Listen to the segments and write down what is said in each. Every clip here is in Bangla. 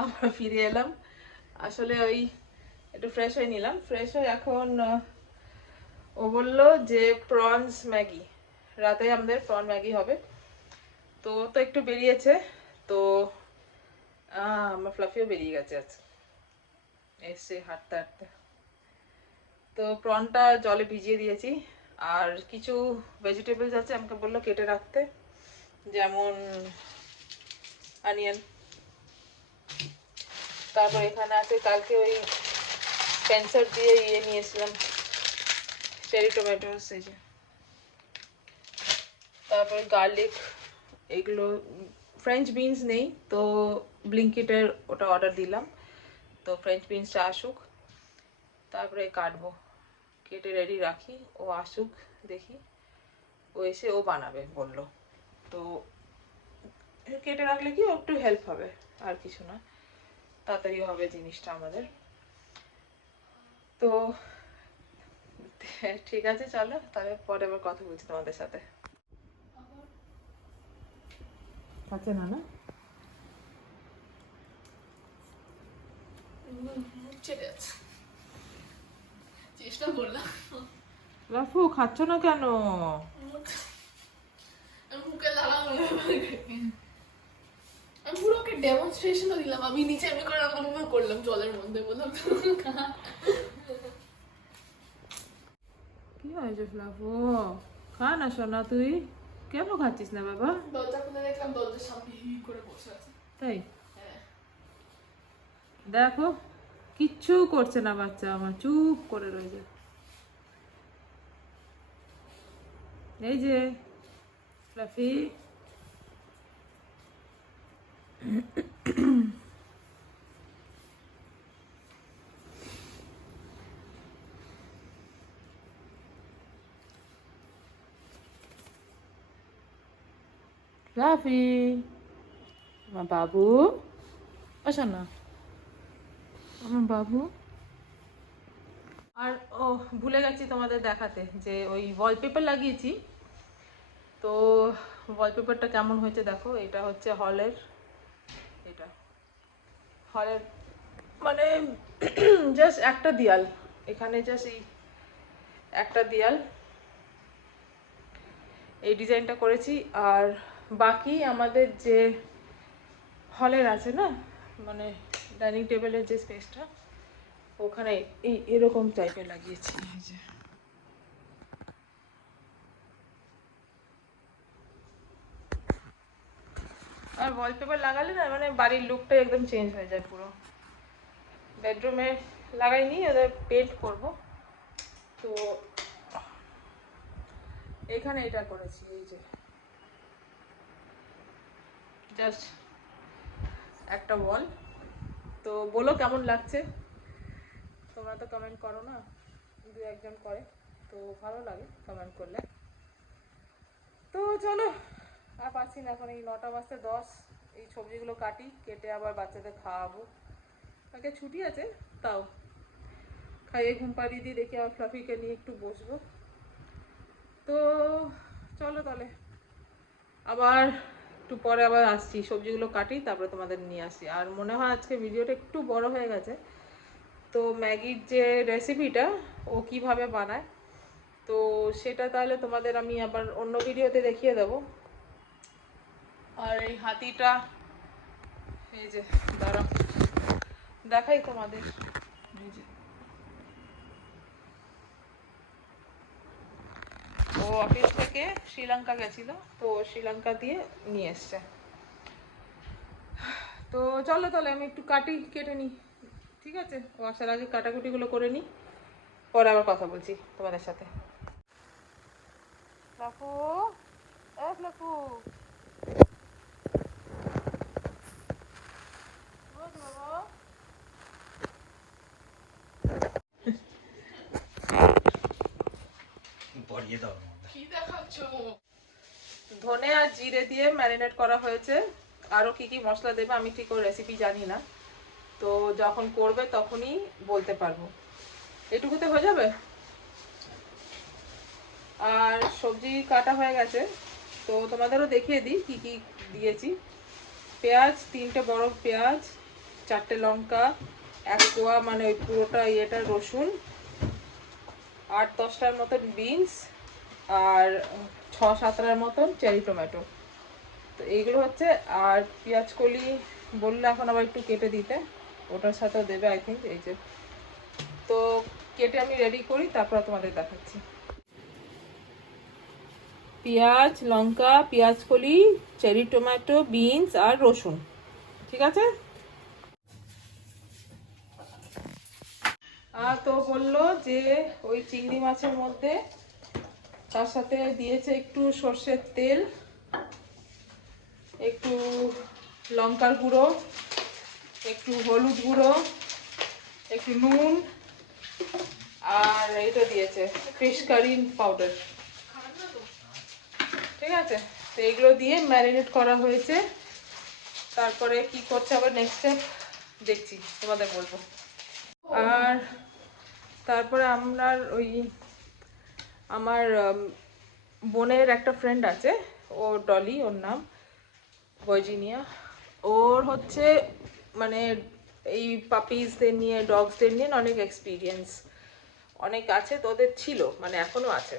আবার ফিরে এলাম। আসলে ওই একটু ফ্রেশ হয়ে নিলাম, ফ্রেশ হয়ে এখন ও বললো যে প্রনস ম্যাগি, রাতে আমাদের প্রন ম্যাগি হবে। তো ও তো একটু বেরিয়েছে, তো আমার ফ্লাফিও বেরিয়ে গেছে আজ, এসছে হাঁটতে হাঁটতে। তো প্রনটা জলে ভিজিয়ে দিয়েছি, আর কিছু ভেজিটেবলস আছে আমাকে বললো কেটে রাখতে, যেমন অনিয়ন, তারপর এখানে আছে কালকে ওই স্পেন্সার দিয়ে নিয়েছিলাম চেরি টমেটোস, এই যে, তারপরে গার্লিক, এগুলো। ফ্রেঞ্চ বিনস নেই, তো ব্লিঙ্কিটের ওটা অর্ডার দিলাম, তো ফ্রেঞ্চ বিনসটা আসুক, তারপরে কাটবো, কেটে রেডি রাখি, ও আসুক দেখি, ও এসে ও বানাবে বললো। তো কেটে রাখলে কি একটু হেল্প হবে, আর কিছু না, তাড়াতাড়ি হবে জিনিসটা আমাদের। তো ঠিক আছে, চলো তাহলে পরে আবার কথা বলছি তোমাদের সাথে। আছে না না চেষ্টা করলাম। রাফু, খাচ্ছ না কেন? মুখে লাগানো, আমি পুরো ওকে ডেমনস্ট্রেশনও দিলাম, আমি নিচে এমনি করে রান্না করলাম জলের মধ্যে, বললাম কি হয়েছে ফ্লাফু? খা না সোনা, তুই কেন খাচ্ছিস না বাবা? দরজা খুলে দেখলাম দরজার সামনে হি করে বসে আছে। তাই? হ্যাঁ। দেখো, কিচ্ছু করছে না বাচ্চা আমার, চুপ করে রয়েছে। এই যে ফ্লাফি, ফ্লাফি, আমার বাবু, আসো না আমার বাবু। আর ও ভুলে গেছি তোমাদের দেখাতে, যে ওই ওয়ালপেপার লাগিয়েছি, তো ওয়ালপেপারটা কেমন হয়েছে দেখো। এটা হচ্ছে হলের, এটা হলের মানে জাস্ট একটা দেয়াল, এখানে জাস্ট এই একটা দেয়াল, এই ডিজাইনটা করেছি। আর বাকি আমাদের যে হলের আছে না, মানে ডাইনিং টেবিলের যে স্পেসটা, ওখানে এই এরকম টাইপের লাগিয়েছি, এই যে। আর ওয়ালপেপার লাগালে না মানে বাড়ির লুকটাই একদম চেঞ্জ হয়ে যায় পুরো। বেডরুমে লাগাইনি, ওদের পেন্ট করবো, তো এখানে এটা করেছি, এই যে জাস্ট একটা ওয়াল। তো বলো কেমন লাগছে, তোমরা তো কমেন্ট করো না, দু একজন করে, তো ভালো লাগে কমেন্ট করলে। তো চলো, আর পাচ্ছি না, এখন এই 9:10 এই সবজিগুলো কাটি, কেটে আবার বাচ্চাদের খাওয়াবো। আগে ছুটি আছে, তাও খাইয়ে ঘুম পাড়িয়ে দিয়ে দেখি আবার ফ্লাফিকে নিয়ে একটু বসবো। তো চলো তাহলে, আবার একটু পরে আবার আসছি, সবজিগুলো কাটি, তারপরে তোমাদের নিয়ে আসি। আর মনে হয় আজকে ভিডিওটা একটু বড় হয়ে গেছে, তো ম্যাগির যে রেসিপিটা ও কিভাবে বানায়, তো সেটা তাহলে তোমাদের আমি আবার অন্য ভিডিওতে দেখিয়ে দেবো। আর এই হাতিটা, এই যে, দাঁড়াও দেখাই তোমাদের, এই যে ও অফিস থেকে শ্রীলঙ্কা গেছিল, তো শ্রীলঙ্কা দিয়ে নিয়ে এসছে। তো চলো তাহলে আমি একটু কেটে নিই, ঠিক আছে? ও আসার আগে কাটাকুটিগুলো করে নিই, পরে আবার কথা বলছি তোমাদের সাথে। ফ্লাফু, এ ফ্লাফু, ধনে আর জিরে দিয়ে ম্যারিনেট করা হয়েছে, আরও কি কি মশলা দেবে আমি ঠিক ওই রেসিপি জানি না, তো যখন করবে তখনই বলতে পারবো। এটুকুতে হয়ে যাবে। আর সবজি কাটা হয়ে গেছে, তো তোমাদেরও দেখিয়ে দিই কি কি দিয়েছি। পেঁয়াজ, 3টে বড় পেঁয়াজ, 4টে লঙ্কা, 1 কোয়া মানে ওই পুরোটা ইয়েটা রসুন, 8-10টার মতন বিনস, আর 6-7টার মতন চেরি টমেটো। তো এইগুলো হচ্ছে। আর পেঁয়াজ কলি বললে এখন আবার একটু কেটে দিতে, ওটার সাথেও দেবে আই থিঙ্ক। এই যে, তো কেটে আমি রেডি করি, তারপর তোমাদের দেখাচ্ছি। পেঁয়াজ, লঙ্কা, পেঁয়াজ কলি, চেরি টমেটো, বিনস আর রসুন, ঠিক আছে। তো বললো যে ওই চিংড়ি মাছের মধ্যে তার সাথে দিয়েছে একটু সর্ষের তেল, একটু লঙ্কার গুঁড়ো, একটু হলুদ গুঁড়ো, একটু নুন, আর এটা দিয়েছে ফিশ কারি পাউডার, ঠিক আছে। তো এগুলো দিয়ে ম্যারিনেট করা হয়েছে। তারপরে কি করছে আবার নেক্সট স্টেপ দেখছি, তোমাদের বলবো। আর তারপরে আমার বোনের একটা ফ্রেন্ড আছে, ও ডলি, ওর নাম ভার্জিনিয়া। ওর হচ্ছে মানে এই পাপিসদের নিয়ে, ডগসদের নিয়ে অনেক এক্সপিরিয়েন্স অনেক আছে, তো ওদের ছিল, মানে এখনো আছে।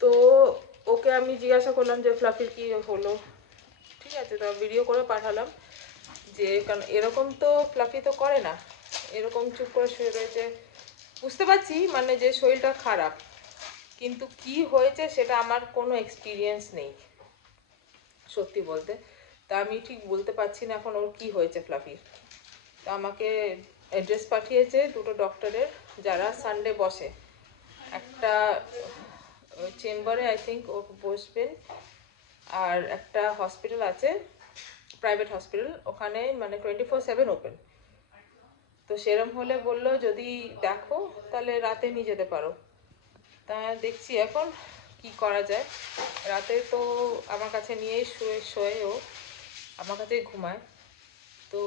তো ওকে আমি জিজ্ঞাসা করলাম যে ফ্লাফির কি হলো, ঠিক আছে। তো ভিডিও করে পাঠালাম যে, কারণ এরকম তো ফ্লাফি তো করে না, এরকম চুপ করে শুয়ে রয়েছে। বুঝতে পারছি মানে যে শরীরটা খারাপ, কিন্তু কি হয়েছে সেটা আমার কোনো এক্সপিরিয়েন্স নেই সত্যি বলতে। তা আমি ঠিক বলতে পারছি না এখন ওর কি হয়েছে ফ্লাফির। তো আমাকে অ্যাড্রেস পাঠিয়েছে 2টো ডক্টরের, যারা সানডে বসে। একটা চেম্বারে আই থিঙ্ক ও বসবেন, আর একটা হসপিটাল আছে, প্রাইভেট হসপিটাল, ওখানে মানে 24/7 ওপেন। তো সেরম হলে বললো যদি দেখো তাহলে রাতে নিয়ে যেতে পারো। তা দেখছি এখন কি করা যায়। রাতে তো আমার কাছে নিয়েই শোয়ে ও, আমার কাছেই ঘুমায়। তো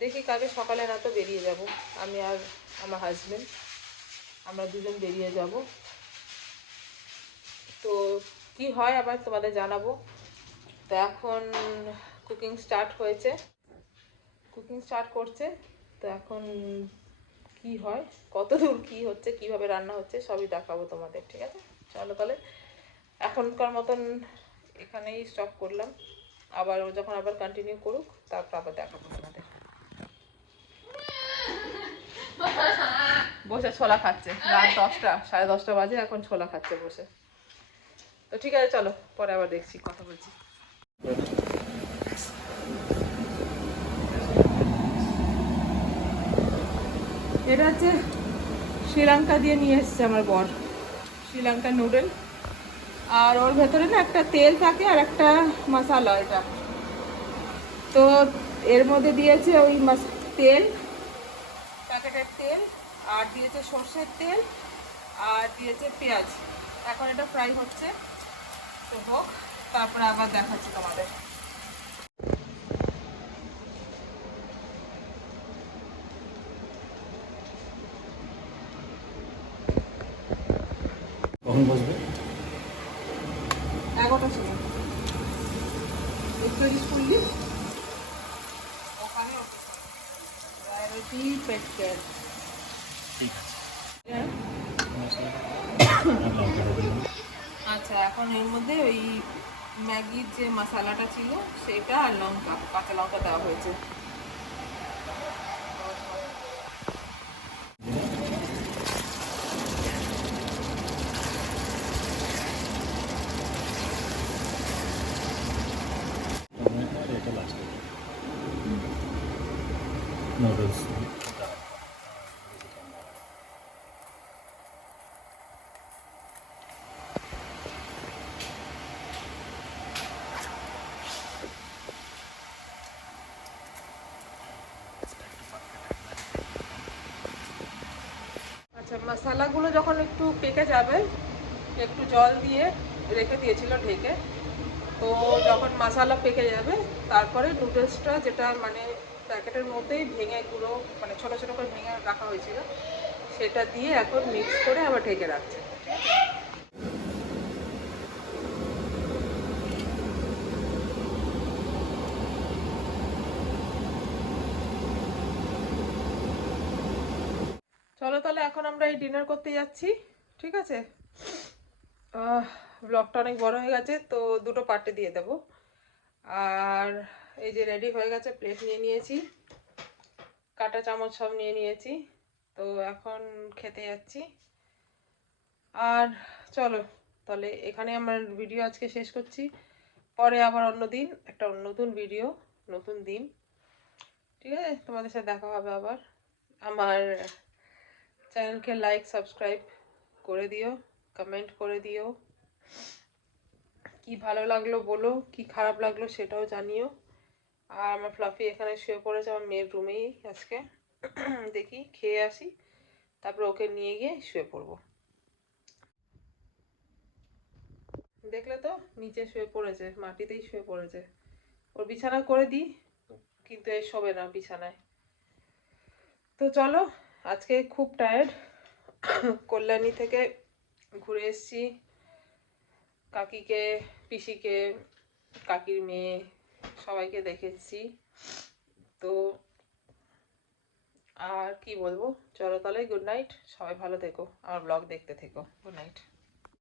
দেখি কালকে সকালে না তো বেরিয়ে যাব, আমি আর আমার হাজবেন্ড, আমরা দুজন বেরিয়ে যাব। তো কি হয় আবার তোমাদের জানাবো। তো এখন কুকিং স্টার্ট করছে। তো এখন কি হয়, কত দূর কি হচ্ছে, কিভাবে রান্না হচ্ছে সবই দেখাবো তোমাদের, ঠিক আছে। চলো তাহলে এখনকার মতন এখানেই স্টপ করলাম, আবার ও যখন আবার কন্টিনিউ করুক তারপর আবার দেখাবো তোমাদের। বসে ছোলা খাচ্ছে, রাত 10টা, 10:30 বাজে, এখন ছোলা খাচ্ছে বসে। তো ঠিক আছে, চলো পরে আবার দেখছি, কথা বলছি। এটা হচ্ছে শ্রীলঙ্কা দিয়ে নিয়ে এসছে আমার বর, শ্রীলঙ্কার নুডল। আর ওর ভেতরে না একটা তেল থাকে আর একটা মশলা, এটা তো এর মধ্যে দিয়েছে ওই তেল, প্যাকেটের তেল, আর দিয়েছে সর্ষের তেল, আর দিয়েছে পেঁয়াজ। এখন এটা ফ্রাই হচ্ছে, তো হোক, তারপরে আবার দেখাচ্ছি তোমাদের। কখন বসবে? 11টার সময় একটু স্কুল ওখানে প্রায়োরিটি পেট কেয়ার। ঠিক আছে। হ্যাঁ, আচ্ছা, এখন এর মধ্যে ওই ম্যাগির যে মশলাটা ছিল সেটা আর লঙ্কা, কাঁচা লঙ্কা দেওয়া হয়েছে। এটা লাস্ট নুডলস। আচ্ছা, মশলাগুলো যখন একটু পেকে যাবে, একটু জল দিয়ে রেখে দিয়েছিল ঢেকে। তো যখন মশলা পেকে যাবে তারপরে নুডলসটা, যেটা মানে প্যাকেটের মধ্যেই ভেঙে গুঁড়ো মানে ছোটো ছোটো করে ভেঙে রাখা হয়েছিল, সেটা দিয়ে এখন মিক্স করে আবার ঢেকে রাখছে। চলো তাহলে এখন আমরা এই ডিনার করতে যাচ্ছি, ঠিক আছে? ব্লগটা অনেক বড় হয়ে গেছে, তো দুটো পার্টে দিয়ে দেব। আর এই যে রেডি হয়ে গেছে, প্লেট নিয়ে নিয়েছি, কাঁটা চামচ সব নিয়ে নিয়েছি, তো এখন খেতে যাচ্ছি। আর চলো তাহলে এখানে আমার ভিডিও আজকে শেষ করছি। পরে আবার অন্য দিন একটা নতুন ভিডিও, নতুন দিন, ঠিক আছে, তোমাদের সাথে দেখা হবে আবার। আমার চ্যানেলকে লাইক সাবস্ক্রাইব করে দিও, কমেন্ট করে দিও, কি ভালো লাগলো বলো, কি খারাপ লাগলো সেটাও জানিও। আর আমার ফ্লাফি এখানে শুয়ে পড়েছে আমার মেয়ের রুমেই আজকে। দেখি খেয়ে আসি, তারপর ওকে নিয়ে গিয়ে শুয়ে পড়বো। দেখলে তো নিচে শুয়ে পড়েছে, মাটিতেই শুয়ে পড়েছে। ওর বিছানা করে দিই, কিন্তু এ শোবে না বিছানায়। তো চলো, আজকে খুব টায়ার্ড, কল্যাণী থেকে ঘুরে এসেছি, কাকিকে, পিসিকে, কাকির মেয়ে সবাইকে দেখেছি। তো আর কি বলবো, চলো তাহলে গুড নাইট, সবাই ভালো থেকো, আমার ব্লগ দেখতে থেকো, গুড নাইট।